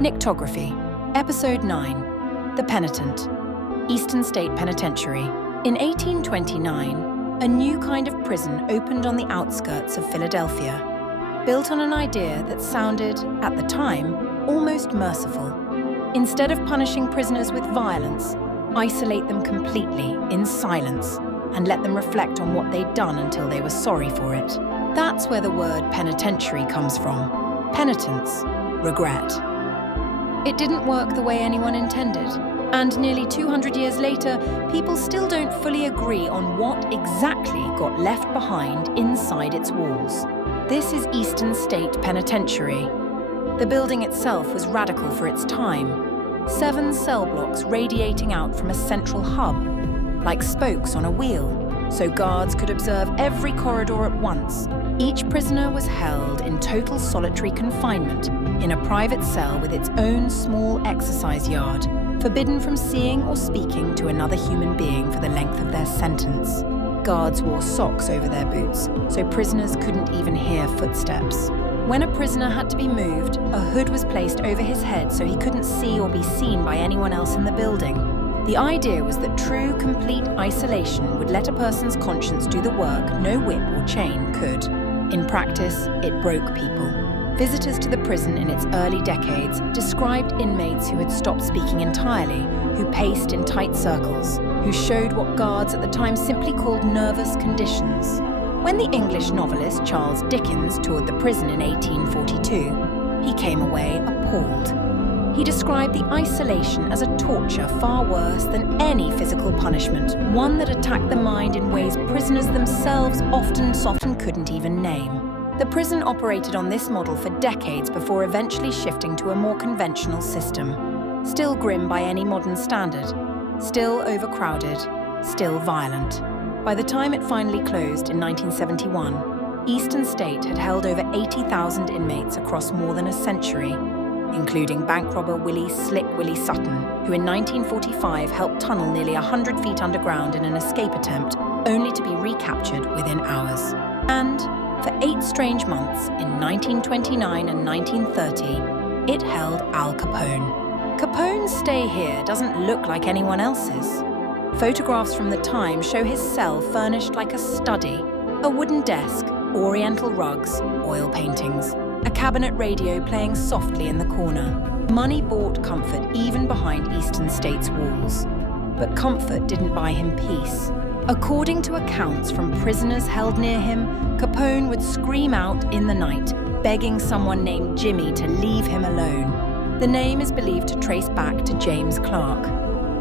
Nyctography, Episode 9, The Penitent, Eastern State Penitentiary. In 1829, a new kind of prison opened on the outskirts of Philadelphia, built on an idea that sounded, at the time, almost merciful. Instead of punishing prisoners with violence, isolate them completely, in silence, and let them reflect on what they'd done until they were sorry for it. That's where the word penitentiary comes from. Penitence, regret. It didn't work the way anyone intended, and nearly 200 years later, people still don't fully agree on what exactly got left behind inside its walls. This is Eastern State Penitentiary. The building itself was radical for its time. 7 cell blocks radiating out from a central hub, like spokes on a wheel, so guards could observe every corridor at once. Each prisoner was held in total solitary confinement in a private cell with its own small exercise yard, forbidden from seeing or speaking to another human being for the length of their sentence. Guards wore socks over their boots, so prisoners couldn't even hear footsteps. When a prisoner had to be moved, a hood was placed over his head so he couldn't see or be seen by anyone else in the building. The idea was that true, complete isolation would let a person's conscience do the work no whip or chain could. In practice, it broke people. Visitors to the prison in its early decades described inmates who had stopped speaking entirely, who paced in tight circles, who showed what guards at the time simply called nervous conditions. When the English novelist Charles Dickens toured the prison in 1842, he came away appalled. He described the isolation as a torture far worse than any physical punishment, one that attacked the mind in ways prisoners themselves often couldn't even name. The prison operated on this model for decades before eventually shifting to a more conventional system. Still grim by any modern standard, still overcrowded, still violent. By the time it finally closed in 1971, Eastern State had held over 80,000 inmates across more than a century, including bank robber Slick Willie Sutton, who in 1945 helped tunnel nearly 100 feet underground in an escape attempt, only to be recaptured within hours. And for 8 strange months in 1929 and 1930, it held Al Capone. Capone's stay here doesn't look like anyone else's. Photographs from the time show his cell furnished like a study, a wooden desk, oriental rugs, oil paintings, a cabinet radio playing softly in the corner. Money bought comfort even behind Eastern State's walls. But comfort didn't buy him peace. According to accounts from prisoners held near him, Capone would scream out in the night, begging someone named Jimmy to leave him alone. The name is believed to trace back to James Clark,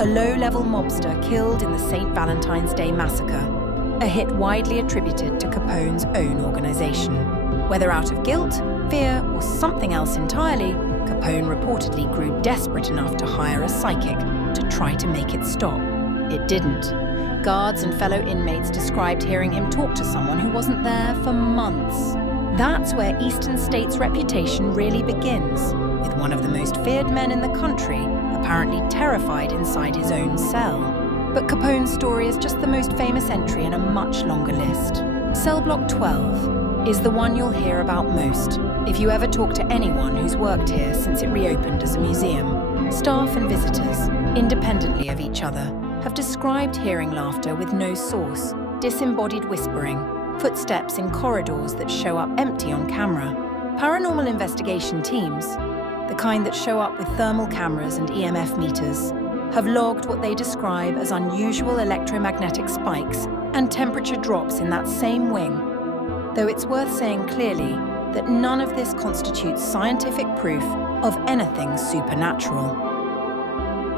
a low-level mobster killed in the St. Valentine's Day Massacre, a hit widely attributed to Capone's own organization. Whether out of guilt, fear, or something else entirely, Capone reportedly grew desperate enough to hire a psychic to try to make it stop. It didn't. Guards and fellow inmates described hearing him talk to someone who wasn't there for months. That's where Eastern State's reputation really begins, with one of the most feared men in the country apparently terrified inside his own cell. But Capone's story is just the most famous entry in a much longer list. Cell Block 12 is the one you'll hear about most if you ever talk to anyone who's worked here since it reopened as a museum. Staff and visitors, independently of each other, have described hearing laughter with no source, disembodied whispering, footsteps in corridors that show up empty on camera. Paranormal investigation teams, the kind that show up with thermal cameras and EMF meters, have logged what they describe as unusual electromagnetic spikes and temperature drops in that same wing, though it's worth saying clearly that none of this constitutes scientific proof of anything supernatural.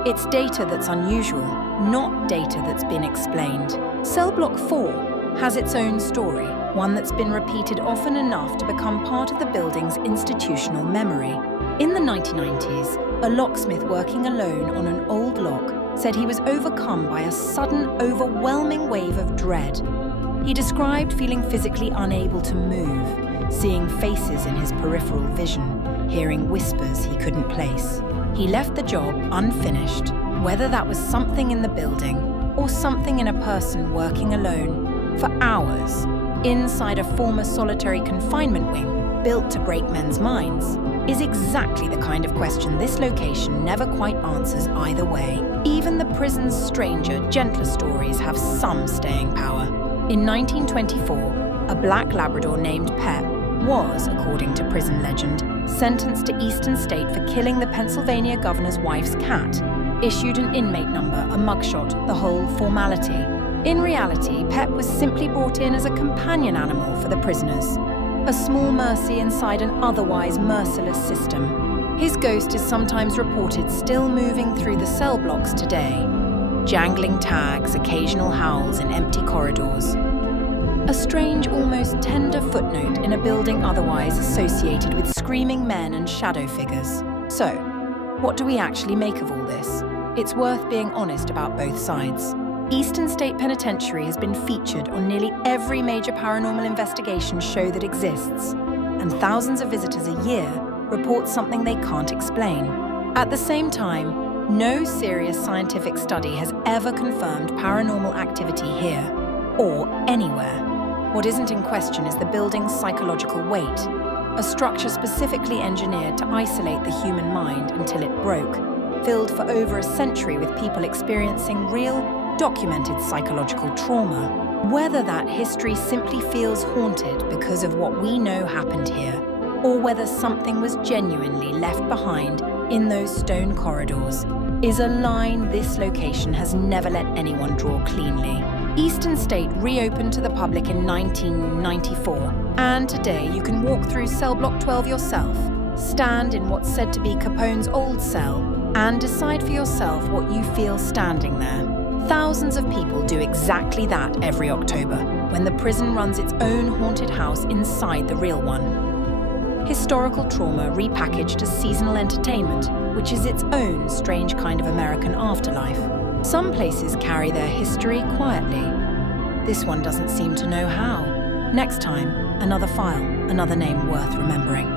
It's data that's unusual, not data that's been explained. Cell Block 4 has its own story, one that's been repeated often enough to become part of the building's institutional memory. In the 1990s, a locksmith working alone on an old lock said he was overcome by a sudden, overwhelming wave of dread. He described feeling physically unable to move, seeing faces in his peripheral vision, hearing whispers he couldn't place. He left the job unfinished, whether that was something in the building or something in a person working alone, for hours, inside a former solitary confinement wing built to break men's minds. is exactly the kind of question this location never quite answers either way. Even the prison's stranger, gentler stories have some staying power. In 1924, a black Labrador named Pep was, according to prison legend, sentenced to Eastern State for killing the Pennsylvania governor's wife's cat, issued an inmate number, a mugshot, the whole formality. In reality, Pep was simply brought in as a companion animal for the prisoners, a small mercy inside an otherwise merciless system. His ghost is sometimes reported still moving through the cell blocks today, jangling tags, occasional howls in empty corridors. A strange, almost tender footnote in a building otherwise associated with screaming men and shadow figures. So, what do we actually make of all this? It's worth being honest about both sides. Eastern State Penitentiary has been featured on nearly every major paranormal investigation show that exists, and thousands of visitors a year report something they can't explain. At the same time, no serious scientific study has ever confirmed paranormal activity here, or anywhere. What isn't in question is the building's psychological weight, a structure specifically engineered to isolate the human mind until it broke, filled for over a century with people experiencing real, documented psychological trauma. Whether that history simply feels haunted because of what we know happened here, or whether something was genuinely left behind in those stone corridors, is a line this location has never let anyone draw cleanly. Eastern State reopened to the public in 1994, and today you can walk through cell block 12 yourself, stand in what's said to be Capone's old cell, and decide for yourself what you feel standing there. Thousands of people do exactly that every October, when the prison runs its own haunted house inside the real one. Historical trauma repackaged as seasonal entertainment, which is its own strange kind of American afterlife. Some places carry their history quietly. This one doesn't seem to know how. Next time, another file, another name worth remembering.